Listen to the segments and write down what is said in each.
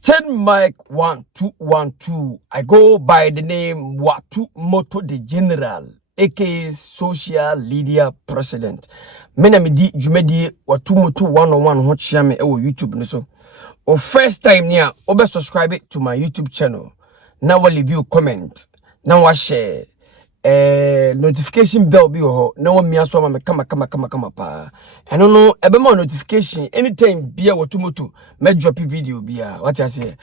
Testing mic 1 2 1 2. I go by the name Watu Moto the General, aka Social Media President. Mena me di jumedi Watu Moto 101 ho chia me ewo YouTube ne so. O first time nia obe subscribe to my YouTube channel. Now we review comment. Now we share notification bell bi ho na wo mia so ma me kama pa eno no ebe ma notification anytime bia Watu Moto me drop video bia what I say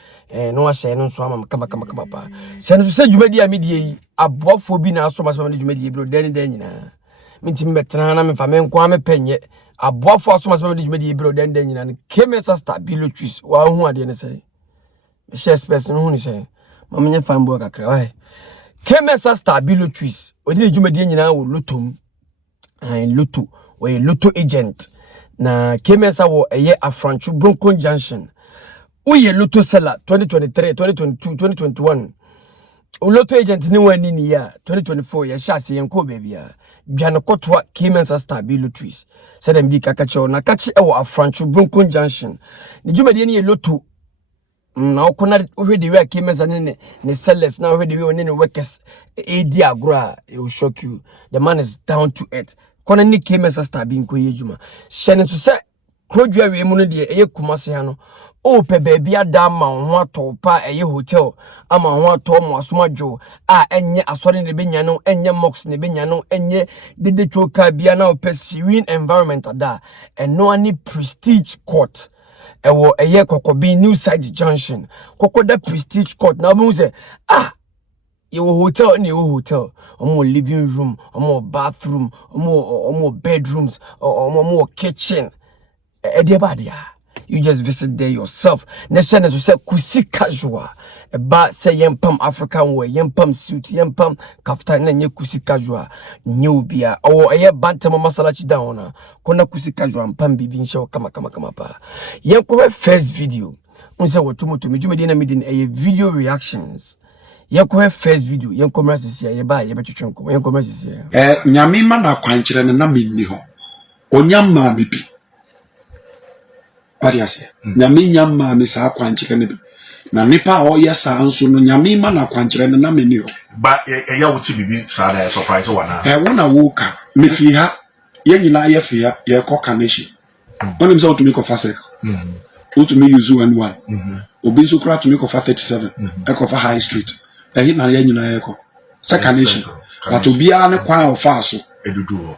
no wa share no so ma me kama pa se no se dwumadi a me die yi aboafo bi na so ma se ma dwumadi e bro den nyina mintim betena na me fa me nko a me penye aboafo so ma se ma dwumadi e bro den nyina keme sa stabilities wa hu ade ne se share space no hu ni se ma me nya fanbo kakra wa Kemesa stabilities. Odi jumedi nyina wo lotom. Loto. We loto agent. Na Kemesa wo eye Afranchu Bronco Junction. Uye loto seller 2023, 2022, 2021. O loto agent ni wani ni ya 2024 ya shasi yenko baby ya. Biano kotwa Kemesa stabilities. Sede mdi kakacho na kachi ewo Afranchu Bronco Junction. Ni jumedi ni loto. Na okona ohwe we Kemesa ne sellers na ohwe we ne workers edi agro it will shock you. The man is down to earth. Kona ni Kemesa star bi nko yejuma shene so se krodua we mu no de eye kumase ha no o pe baby ada ma ho atopa eye hotel ama ho ato mo asomadwo a enye asore ne benya no enye mox ne benya no enye dede choka bia na o pe serene environment ada eno ani prestige court ewo eye kokobi new side junction kokoda prestige court na mo say you hotel ni hotel omo living room omo bathroom omo bedrooms omo kitchen you just visit there yourself nation as say kusi casual ba say yempam African way yempam suit yempam kaftan na nye kusi casual new bia o eye bantama masalachi down na kona kusi casual mpam bibi nshe kama pa yenko first video unse Watu Moto mejumedi na midin eye video reactions yenko first video yenko mrasisi ya yeba yebetwetwenko yenko mrasisi nyame ma na kwankyere na menni ho onyamma me bi Ariase nyame nyamma me sa kwankyere ne bi na nipa o yesa nso no nyame ma na kwankyere na menni ho ba ya wuti bibi sa da surprise wana wona woka me fi ha yenyina ye fi ha ye koka neshi onim se otumi ko fasek otumi use one obi so kra tumi ko fa 37 e ko fa high street ehi na yenyina ye ko second nation but obi a ne kwan o fa so edudu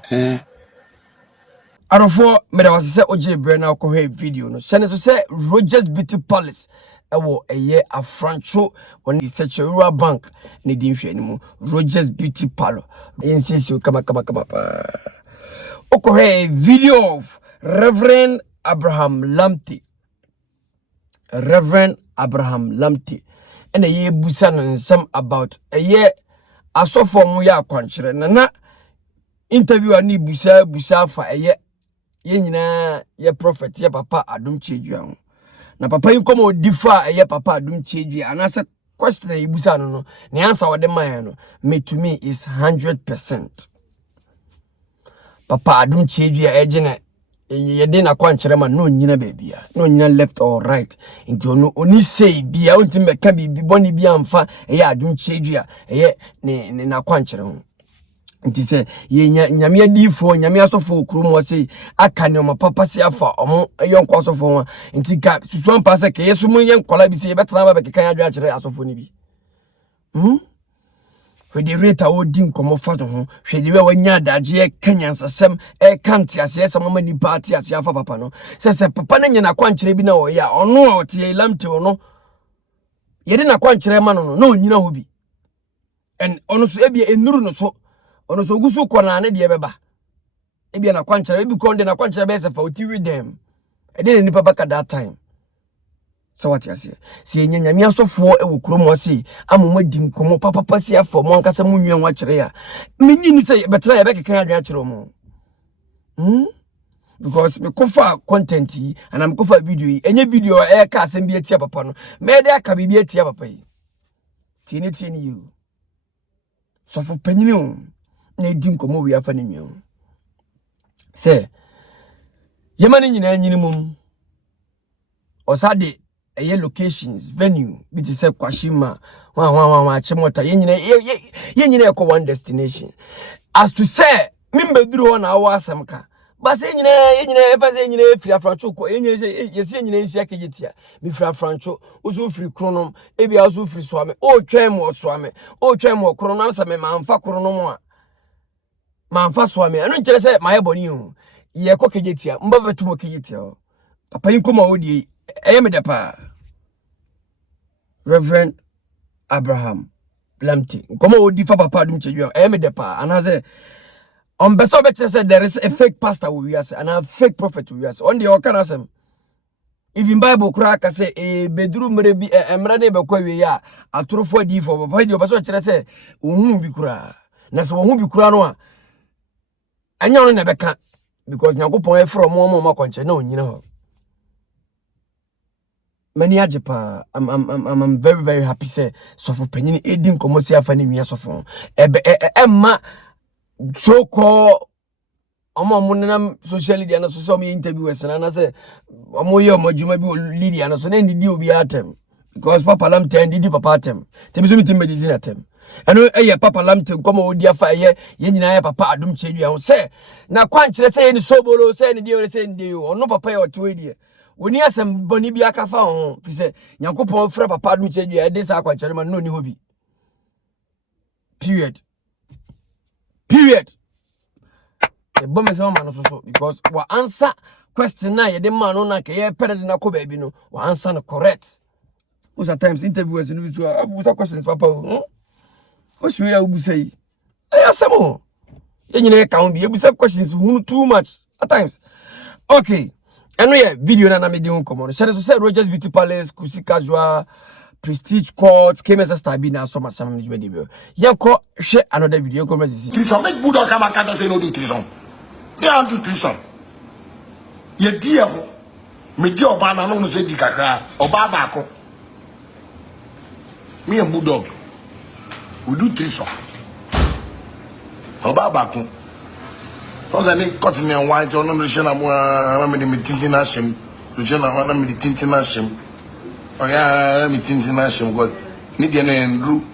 Arofo me da wase oje bre na ko he video no sene so se Rogers Beauty Palace ewo eye Afrancho on the Securities Bank ni di nhwe animu Rogers Beauty Palace insisi kama pa oko he video of Reverend Lamptey and ye busa no some about eye asofo mu ya kwankyere na interview ani busa fa eye ye nyina ye prophet ye papa Adom Chedua na papa yin komo difa ye papa Adom Chedua anasa question e busa no ne answer wode man no me to me is 100%. Papa Adom Chedua ejene ye de na kwankyere ma no nyina baabia no nyina left or right nti oni say bia onti me ka bi boni bia mfa ye Adom Chedua ye ne na kwankyere ho nti se ye nyame adifo nyame asofo kurom wase aka ne oma papa se afa omo yonko asofo ho nti ka susu ampa se ke yeso mun yenkola bi se ye betena ba bekan adwa akere asofo ni bi hwede reta odin komo fa ho hwede we wanya adaje kanyansasem kanti ase ese mama ni party ase afa papa no se papa na nyana kwankere bi na o ya ono o tie Lamptey ono ye de na kwankere ma no na onyina ho bi en ono so ebia enuru no so ono so gusu kona na de beba ebia na kwankyere ebi konde na kwankyere be se fa oti with them e de ni papa ka that time so what you say si nyanyame asofo e wo krom wase amomadi nkomo papa si afo mo ankasa munwen wa kyere ya menyini se betra ya be kekan adwa kyere mo because me kofa content yi and am kofa video yi enye video e ka asem bi etia papa no me de aka bi etia papa yi tini you so for penyini o na di nkomo wi afa ne nwen se yemane nyina nyini mum osade locations venue bit say kwashima wa chemota yenyine ekọ one destination as to say mimbeduru na awa asamka but say yenyine efa say yenyine free afrancho ko yenyine say yesi yenyine nsia kegitia mi free afrancho ozo free kronom ebi azo free soame o twem o soame o twem o kronom am say me manfa kronom a manfa soame anu nkere say maye boni hu ye ko kegitia mbabetu mo kegitia papa yinkoma odi Depa Reverend Abraham Lamptey. Come on, differ papa Adom cheju. Depa and I say on beso bet say there is a fake pastor we are and a fake prophet we are. On the okanasem. If in Bible crack say a bedroom rebi emrane be kwa we ya atrofo di for papa di obeso kire say ohun bi kura. Na so ohun bi kura no a anya no na beka because Nyankopon e from mo makonche na onyina ho. Many ajepa I'm very very happy say so for penny edin komosi afani mi asofo emma so call omo social media na so me interviewers na say omo ye omo juma bi leader na so na ndidi obi atem because Papa Lamptey ndidi papa atem temi so mitim medidi na atem eno eye Papa Lamptey komo odi afa ye nyina ye Papa Adom chedu an say na kwankyere say ni sobolo say ni die say ndi ono papa ye oto edie Oni asem boni bi akafa ho fi se Nyankopon fra Papa Adom chedu e de sa akwakyere ma no ni hobi period e bom me say man so because wa answer question na ye de man no na ke ye pere de na ko ba bi no wa answer no correct most of times interviewers no bi to abusa questions papa o show ya ubusa yi asem o ye nyina ka ho bi abusa questions too much at times okay. Eno ye video na me di un komo. Share so say Rogers Beauty Palace, Kusi Casual, Prestige Court, KMS Stabi na so masam ni jwe bi. Yanko hwe another video komo sisi. Trison make Buddha come akata say no do trison. Me an do trison. Ye di e ho. Me di oba na no say di kakra. Oba ba ko. Me and Bulldog. We do trison. Oba ba ko. Because I need cutting and white or no relation. I'm tinting ashim. I'm tinting ashim. Oh, yeah, I'm tinting ashim. God, Nidian and Drew.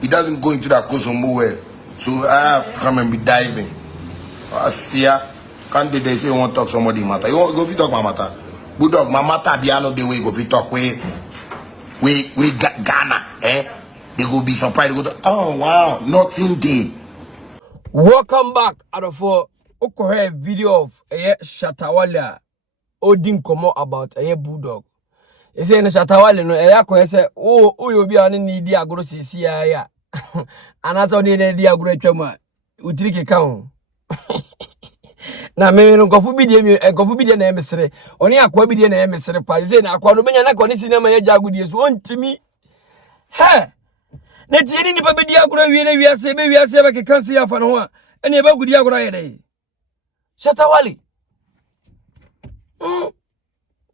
He doesn't go into that coast somewhere. So I have to come and be diving. I see ya. Can't they say you want to talk somebody matter? You go to talk my matter. Bulldog, my matter, the other day we go to talk we Ghana. They go be surprised. They go to, oh, wow, nothing there. Welcome back for Okohe video of Shatawale Odin komo about Bulldog. He say na Shatawale no ko say you be an need agro sisi ya. Anaso ni di agro twema utrike ka ho. Na me no gofu bi de na emesere. Oni akwa bi de na emesere pa. Say na akwa no benya na ko ni sinema ya jagudie so ontimi. He na tieni ni pa be di agro wie na wiase be ke kanse ya fa no ho ene ba gudi agro ye dai Shatawale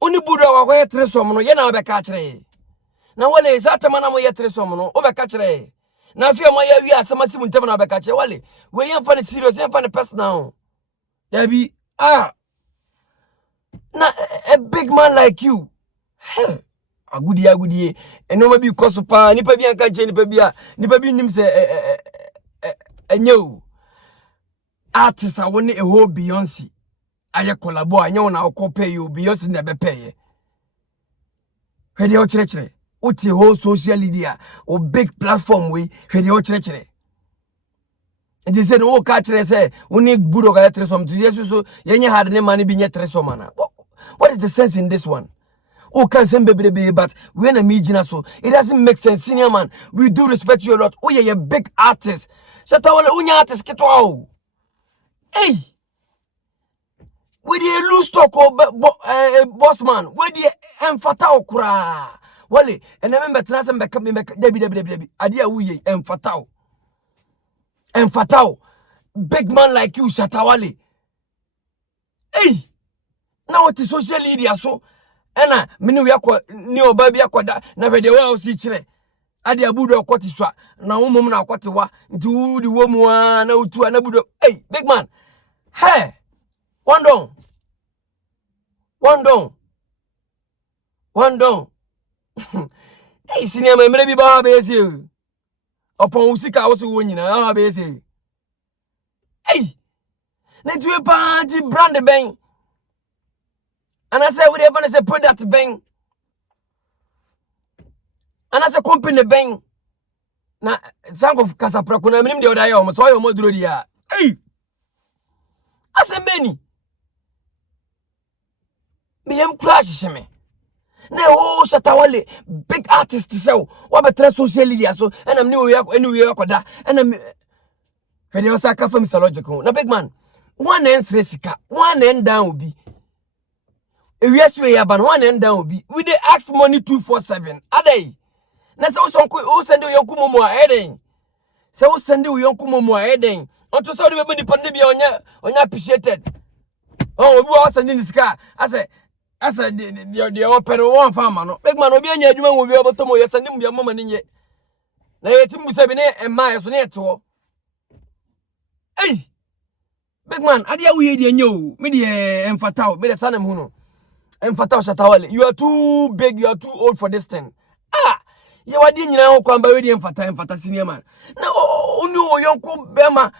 oni Bulldog akwa ye tresom no ye na be ka kire na wale zatama na mo ye tresom no o be ka kire na afia mo ye wiase masimu ntem na be ka kire wale we ye fa ne serious ye fa ne personal there be na a big man like you agudi eno ma bi koso pa nipa bi anka nche nipa bi nim se enyo artist a woni e ho Beyonce aye collabo anya na okope yo Beyonce na be peye hwede o kire uti ho social media o big platform we hwede o kire and they said o ka kire say woni Bulldog ga tresom to yesu so yenye hard ne man bi nye tresom ana what is the sense in this one? Oh, can send baby, but when a mijina so it doesn't make sense, senior man. We do respect you a lot. Oh, yeah, a big artist. Shatawale, unya artist get wow. Hey, we the lose talk boss man. We the emfatao kura. Wale, and I remember Transom becoming Debbie. Adia uye emfatao. Big man like you, Shatawale. Hey, now what is social media so? Ena mini we akọ ni oba bi akoda na hwede wa osi kire ade Bulldog kwoti swa na umom na akwoti wa nti udi wo mu na utu na Bulldog hey big man hey one down One down. Hey, senior, my maybe ba be say. Upon usika also win na be say. Hey, na tu party brand ben. And I say we dey say product ben. And I say company ben. Na sang of Casapra kuna minim de odaye o so yo moduro dia. Hey. Ase many. Me am crash me. Na o Shatawale big artist so what better social media so and am new anywhere akoda and am hwede o saka fa mythological na big man one end sika one end down obi ewiase we yaban one end down obi we dey ask money 247 adai na se o sonko o send o yonku momo a eden se o send o yonku momo a eden onto so de be nipa ne bia onya appreciated oh obi o send ni sika asa de open one farmer no big man obi anya adwuma wo bi obotomo ye send mbia mama ni nye na yetim busa bi ne emma so ne eto hey big man adia we de nyo me de emfatao me de sanem hu no emfatao Shatawale you are too big you are too old for this thing ye wadi nyina ho kwamba we de emfata senior man na oni o yonko bema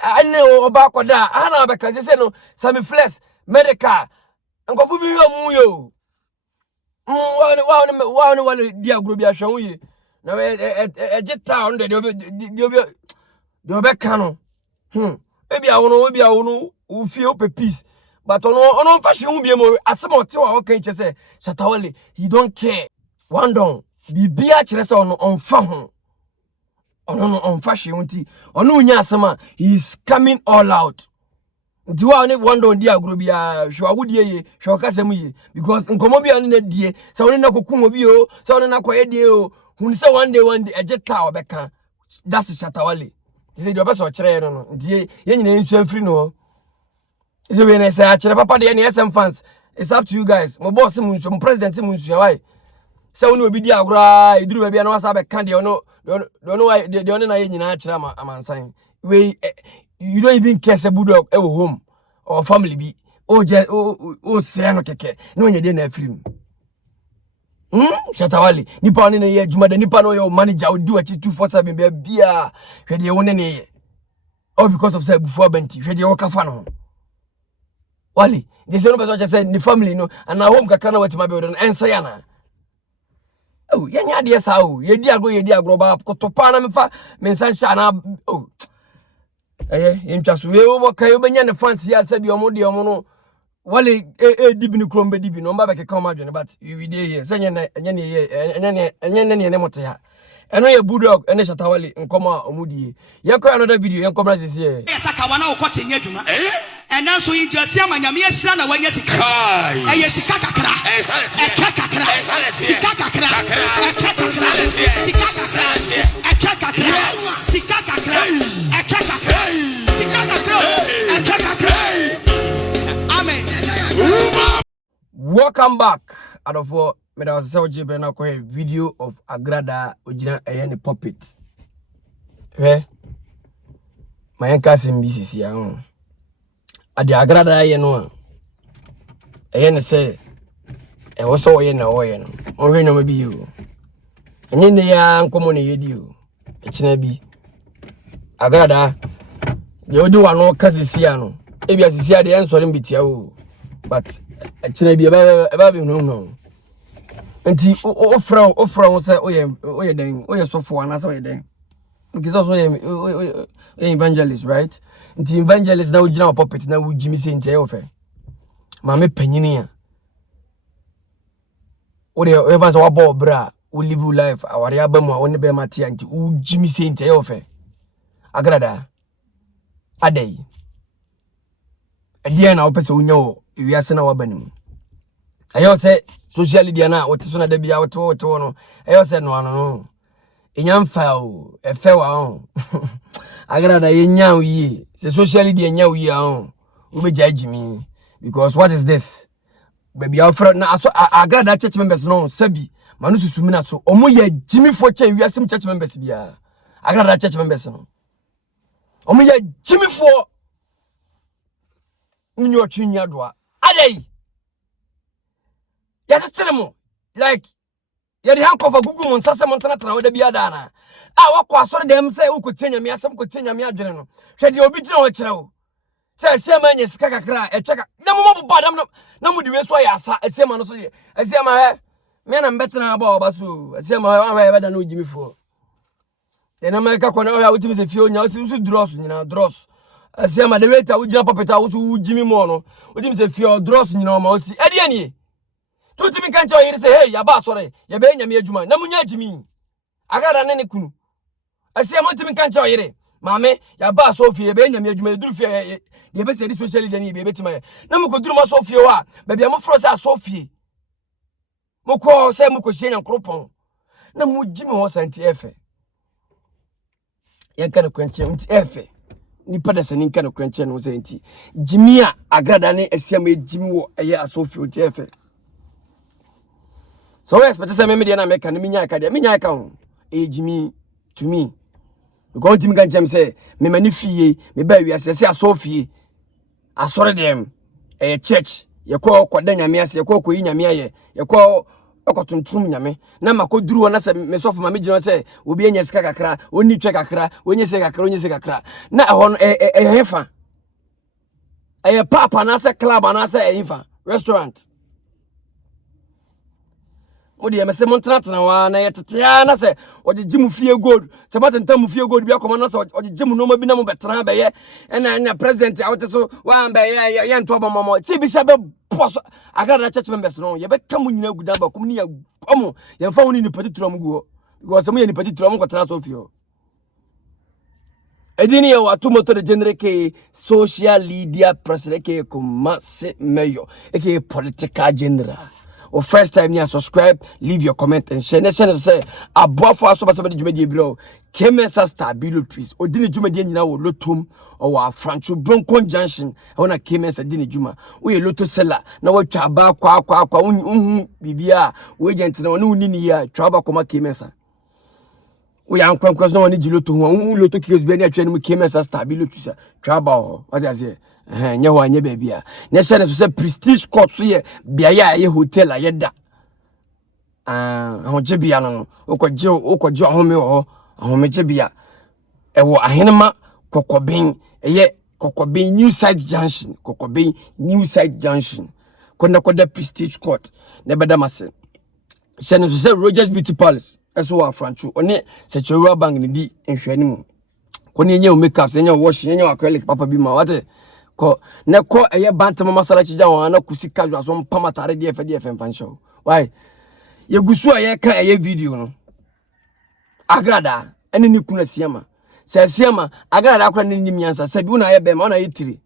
ane oba akoda ana obeka se no sami flex medical nkofu bi mu yo wale dia group ya hwe ye na eje town de obe kanu ebi awono u feel pe peace but ono fa hwe hu bi mo asem o te wa o kan che se Shatawale he don't care one down bibia kire se ono onfa ho ono onfa hwe unti ono unya asema he is coming all out Duah ne one down dia group ya hwe agudie ye hwe okasem ye because nkomo bia ne na die se woni na kokun obi o se woni na koye die o hun se one day ejeta obeka that's Shatawale say the best o kire no die ye nyina nsu amfiri no so we na say a kire papa de na SM fans it's up to you guys my boss mu nsu president mu nsu why se woni obi di agora iduru ba bia na wasa be kan de no why de ono na ye nyina kire amansan we you don't even care say bulldog e home or family be o say no keke no nye de na afrim Shatawale nipa ne ye adwuma da nipa no your manager o do achi 247 be bia hwede won ne ye all because of say before benti hwede wo kafa no wale they say no person say ni family no and na home kaka na watima be no ensa ya na oh yenya de sa oh ye di agro ba kotopa na mefa mensan sha na oh yentwaso we wo kan obenya ne fancy ya sabi omo de omo no wale dibi ni krombe dibi no mba be keka ma dwene but we dey here say ne mote ha eno ye bulldog ene Shatawale nkoma omudie ye ko another video ye nkoma sisi ye saka wana okote nya dwuma ena so yinjasi amanyame yesira na wanya sika sika kakra kakra sika kakra kakra sika kakra sika kakra amen. Welcome back. Adofo me da say ojibe na ko video of Agrada ojina eye puppet. My cousin BCC ya. Ade Agrada eye no. Eye ne say e wo so oye na oye no. Onwe no mabi you. Enye ne ya nkomo ne yedi o. Echina bi. Agrada ye odi wa no kasisi ya no. Ebi asisi ade ensore mbitia o. But echina bi eba bi no. Enti ofra say oye den oye sofo ana say oye den. Because also oye evangelist, right? Enti evangelist na ujina puppet na ujimi say enti ofe. Ma me panyini ya. Ode ever say wabo bra, we live life awari abamu woni be matia enti ujimi say enti ofe. Agrada adai adia na opese unya wo wiase na wabanim ayo se social media na wotiso na da bia woto no ayo se no ano enyamfa o efe wa o Agrada yenya wi se social media nya wi o ubeja jimi because what is this baby our friend na so Agrada church members no sabi manu susumi na so omo ya jimi for chen wiase church members bia Agrada church members no omo ya jimi for nyo twinya doa adai ya tetere mo like ye de handcuff agugu mo nsase mo ntana tana woda bia da na a wakọ asọrọ dem say wo kotenya me asem kotenya me adwene no hwe de obi tira wo kire wo say asiema nya sika kakra etweka na mo boba dam na mo de we so ya asa asiema no so de asiema he me na mbetena aba oba so asiema he wa he beda na ojimi fo de na me ka kọ na o ya wotimi se fie onya o dross nyina dross asiema de weta wo gina papeta wo so ojimi mo no wotimi se fie o dross nyina o ma o si ade ani tuti mi kancha oyire say hey ya ba sore ya be nyame adwuma na munya adwumi agada ne kunu asia mo timi kancha oyire maame ya ba so fie be nyame adwuma eduru fie ye be say social media ni be betima na mu ko duru ma so fie wa ba bia mo fro say so fie mo ko say mo ko hye nyankropon na mu jimi ho santi efe ya kana kwanche nti efe ni pada sani kana kwanche no say nti jimi a agada ne asia ma jimi wo eye asofie o efe. So we expect say me dey na make na minya aka dey minya aka ho ejimi to me because timi kan chem say me mani fie me ba wi ase aso fie asore dem church ye ko koda nyame ase ye ko yi nyame aye ye ko okotuntrum nyame na makoduru na say me sofo ma me gina say obi enya sika kakra oni twa kakra onye sika kakra na ehon hefa papa na say club na say hefa restaurant odi emese montana wa na yetetea na se odi jimu fie gold se batentam fie gold bia koma na se odi jimu no ma bi na mo betena be ye na anya president awte so wa mbe ye nto bomomo ti bi se be poso agada church members no ye be kam nyina gudan ba kum ni ya omo ye fa woni ni patituro mu guo because mo ye ni patituro mo kwatena so fie o edini ye watu moto de general ke social media president ke kuma se mayor ke political general. Or first time you subscribe, leave your comment and share. Next channel say above for us somebody jumedi bro. Kemensa stabilo trees. Or dini juma di nyina wo lotum or wa Francho Bronco Junction. I wanna Kemensa dini juma. We loto seller. Na wo chaba kwa bibia. We gent na wonu nini ya chaba koma Kemensa. We am cross no need loto loto kios be na twani mu Kemensa stabilo trees. Chaba ho. What I say? Nya ho anya baby a na se say prestige court so ye bia ye hotel ayeda ho bia no okoje ahome ho ahome bia ewo ahenema kokobin eye kokobin new side junction kokobin new side junction koda prestige court na beda mase se no say Rogers Beauty Palace eso wa Francho one se chewa bank ni di nhwani mu kone nya makeup se nya wash nya acrylic papa bi ma wate ko na ko eye bantam masala chija won na kusi casual so mpama tare de efe mfansho why ye gusu aye ka eye video no agrada ene ni kuna siama se siama agrada akora ni nimiansa se bi una aye be ma una yitiri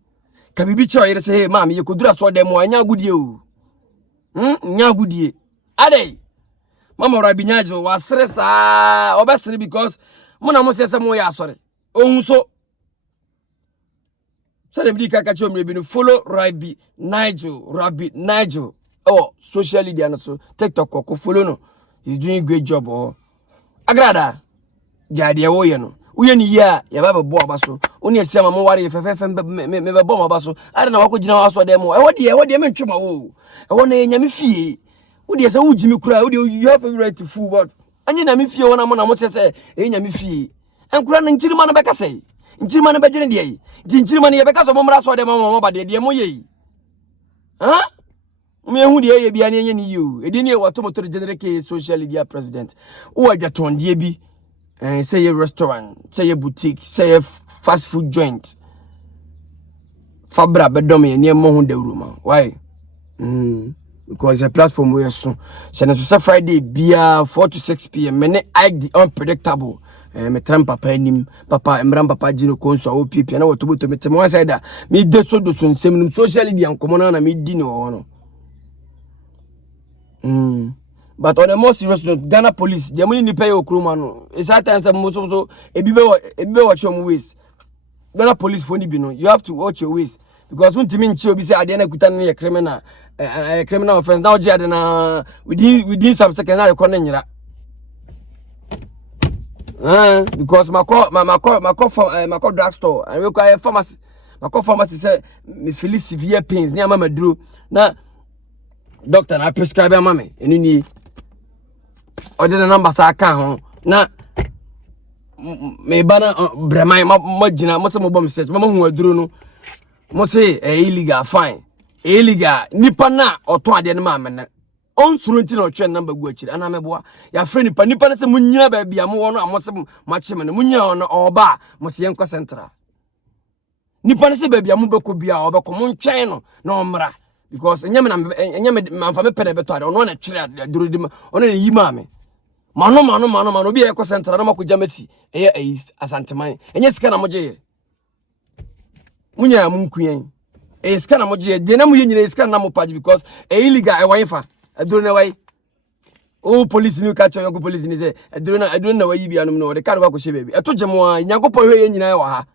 ka bibi che oyere se hey mam ye kodura so dem anya agudie o nya agudie ade mama ora binyaje wa sere sa obesere because muna mo se mo ya asore ohun so so dem di kaka chom rebi no follow Rabbi Nigel oh social media no so TikTok ko follow no he's doing great job oh agrada jade wo ye no uye ni ya baba bo abaso oni esi ama mo ware fefe me be bo mo abaso are na wako gina waso dem e wodi me ntwema wo e wona enyame fie wodi ese wujimi kura wodi you have every right to fool but anye na me fie wona mo na mo sese enyame fie enkura na nchirima no beka sei nchirima no bedwene de yi nchirima no ye beka so mo mra so dem mo ba de mo ye ha me hu de ye bia ne enye ni you edini e wato motor general ke social media president o adwaton de bi say a restaurant, say a boutique, say a fast food joint. Fabra bedomi near Mohun de Ruma. Why? Because a platform where soon. So Friday beer 4 to 6 p.m. Many I the unpredictable. Me tram papa nim papa emram papa jino konso OPP na woto to me temo side da me de so do so nsem social media nkomo na me di no no. But on a more serious note, Ghana police, the money you pay your crewman. No. It's at times so ebibe watch your ways. Ghana police phone be no. You have to watch your ways because when timin chi obi say ade na kuta na criminal offense now je ade na within some seconds na record nyira. Because my drugstore and we require pharmacy. My pharmacy say me feel severe pains near mama drew na doctor na prescribe mama enu ni or the number sa ka na me bana bremai ma gina mo se mo bom set mo hu aduro no mo se illegal fine illegal nipa na oton ade no ma amena on surunti na otwe number gu akiri ana meboa ya frɛ nipa na se munyina ba bia mo wono amose ma cheme no munyina ono oba mo se yenko central nipa na se ba bia mo beko bia obeko mo ntwen no na omra because nyame na mfa me pene beto ade ono na twere aduro di ma ono na yima me mano bi yenko central na makoja masi eye asanteman enye sika na moje munya mu nkuyen sika na moje de na mu yenyina sika na mo page because illegal e wanfa aduro na wai o police ni catch your police ni say aduro na wai bia no no de card ko hye baby eto gemo a nyankopɔ hwe yenyina e wa ha.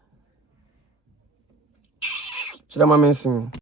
Chira ma mensin